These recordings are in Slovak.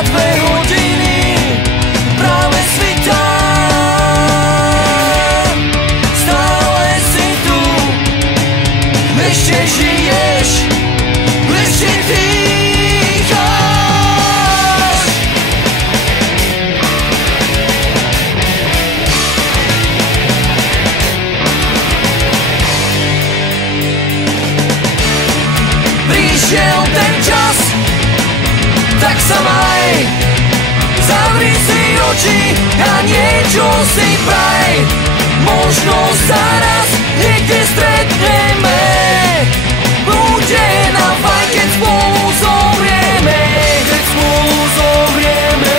2 hodiny práve svitá. Stále si tu, ešte žiješ, ešte dýcháš. Prišiel ten čas, tak sa maj, zavri si oči a niečo si praj. Možno sa raz niekde stretneme, bude na fajn, keď spolu zomrieme. Keď spolu zomrieme,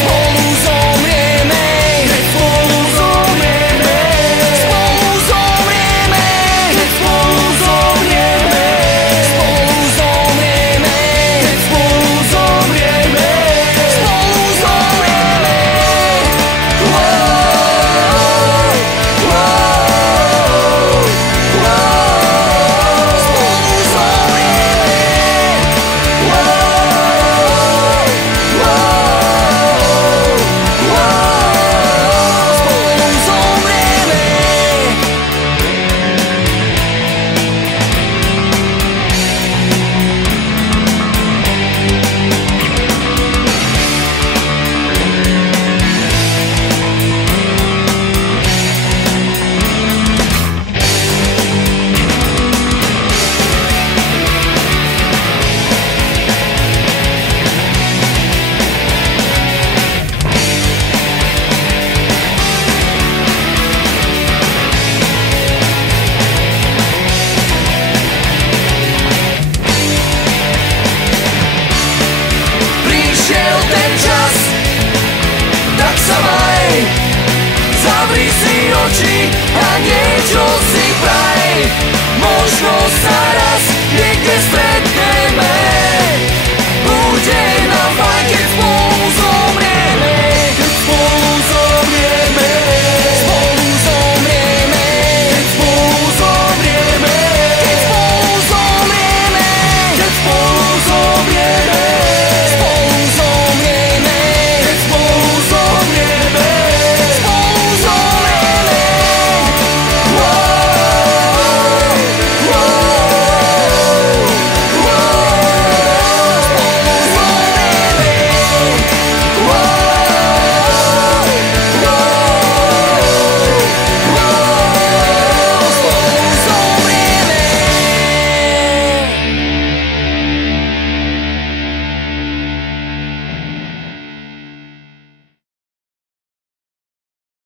spolu zomrieme, keď spolu zomrieme, spolu zomrieme, keď spolu zomrieme, spolu zomrieme, keď spolu zomrieme, spolu zomrieme. Prišiel ten čas, tak sa maj, zavri si oči a niečo si praj. Možno sa raz niekde stretneme.